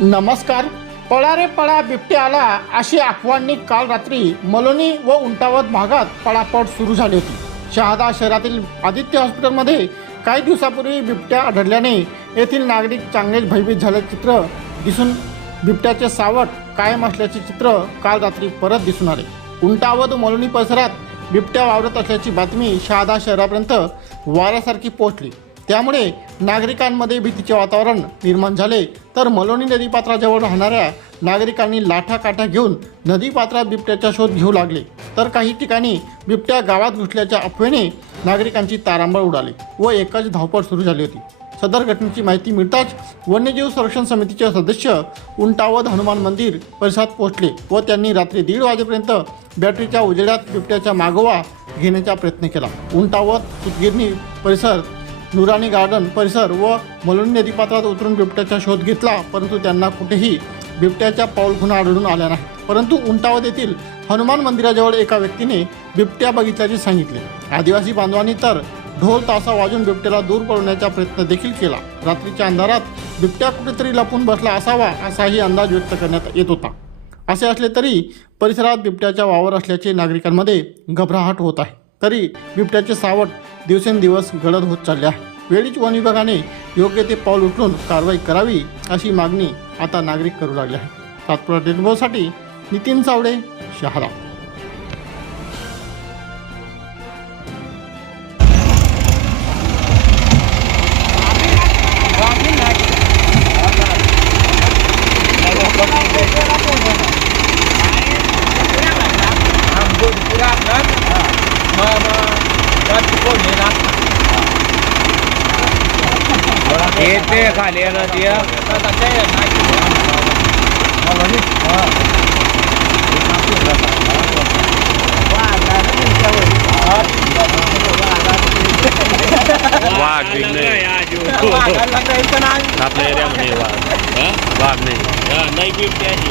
नमस्कार. पळा रे पळा बिबट्या आला अशी अफवांनी काल रात्री मलोनी व उंटावत भागात पळापळ सुरू झाली होती. शहादा शहरातील आदित्य हॉस्पिटलमध्ये काही दिवसापूर्वी बिबट्या आढळल्याने येथील नागरिक चांगलेच भयभीत झाले चित्र दिसून बिबट्याचे सावट कायम असल्याचे चित्र काल रात्री परत दिसून आले. उंटावत मलोनी परिसरात बिबट्या वावरत असल्याची बातमी शहादा शहरापर्यंत वाऱ्यासारखी पोहोचली. त्यामुळे नागरिकांमध्ये भीतीचे वातावरण निर्माण झाले. तर मलोनी नदीपात्राजवळ राहणाऱ्या नागरिकांनी लाठा काठा घेऊन नदीपात्रात बिबट्याचा शोध घेऊ लागले. तर काही ठिकाणी बिबट्या गावात घुसल्याच्या अफवेने नागरिकांची तारांबळ उडाली व एकाच धावपळ सुरू झाली होती. सदर घटनेची माहिती मिळताच वन्यजीव संरक्षण समितीचे सदस्य उंटावद हनुमान मंदिर परिसरात पोहोचले व त्यांनी रात्री दीड वाजेपर्यंत बॅटरीच्या उजेडात बिबट्याचा मागोवा घेण्याचा प्रयत्न केला. उंटावत सुतगिरणी परिसर नुरानी गार्डन परिसर व मलोनी नदीपात्रात उतरून बिबट्याचा शोध घेतला परंतु त्यांना कुठेही बिबट्याच्या पाऊलखुणा आढळून आल्या नाही. परंतु उंटावत येथील हनुमान मंदिराजवळ एका व्यक्तीने बिबट्या बघितल्याचे सांगितले. आदिवासी बांधवांनी तर ढोल तासा वाजून बिबट्याला दूर पळवण्याचा प्रयत्न देखील केला. रात्रीच्या अंधारात बिबट्या कुठेतरी लपून बसला असावा असाही अंदाज व्यक्त करण्यात येत होता. असे असले तरी परिसरात बिबट्याचा वावर असल्याचे नागरिकांमध्ये घबराहट होत आहे. तरी बिबट्याचे सावट दिवसेंदिवस घडत होत चालल्या. वेळीच वन विभागाने योग्य ते पाऊल उचलून कारवाई करावी अशी मागणी आता नागरिक करू लागले आहे तात्पुरत्या नितीन चावडे शहादा. એ તે ખાલી એનો તે વાઘ નહીં. આપણે એરિયામાં નહીં વાઘ. વાઘ નહીં. નહીં